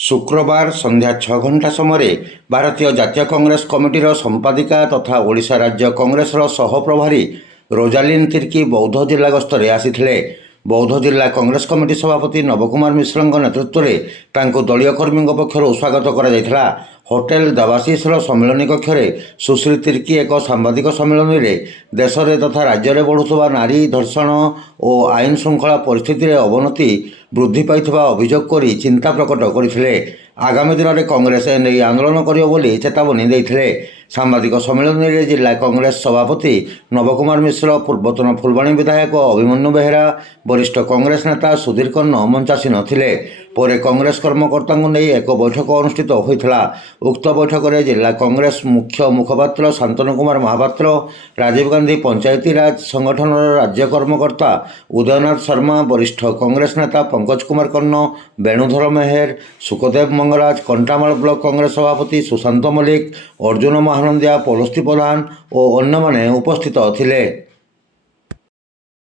शुक्रवार संध्या 6 घंटा समय भारतीय जातीय कांग्रेस कमिटीर संपादिका तथा ओडिशा राज्य कांग्रेसर सहप्रभारी रोजालिन तिर्की बौद्ध जिला गस्तरे आसिथिले। बौद्ध जिला कांग्रेस कमिटी सभापति नवकुमार मिश्र नेतृत्व में दलीय कर्मी पक्षर स्वागत करा। होटेल देवाशीषर सम्मिलनी कक्ष सुश्री तिर्की एक सांबादिक सम्मिलन में देश में तथा राज्य में बढ़ुवा नारी धर्षण और आईन श्रृंखला परिस्थिति अवनति वृद्धि पाइथिबा अभियोग करी चिंता प्रकट करथिले। आगामी दिन में कांग्रेस एने आंदोलन करियो बोली चेतावनी देथिले। सांबादिक सम्मिलन में जिला कांग्रेस सभापति नवकुमार मिश्र, पूर्वतन फुलबाणी विधायक अभिमन्यु बेहेरा, वरिष्ठ कांग्रेस नेता सुधीर कन्न मंचासीन थिले। पर कांग्रेस कर्मकर्ता नहीं एक बैठक अनुष्ठित होता। उक्त बैठक में जिला कांग्रेस मुख्य मुखपात्र शांतनु कुमार महापात्र, राजीव गांधी पंचायती राज संगठन राज्य कर्मकर्ता उदयनाथ शर्मा, वरिष्ठ कांग्रेस नेता पंकज कुमार कन्न, वेणुधर मेहर, सुखदेव मंगराज, कंटामाल ब्लॉक कांग्रेस सभापति सुशांत मल्लिक, अर्जुन महानंदिया, पलस्ती प्रधान और अन्य माने उपस्थित थिले।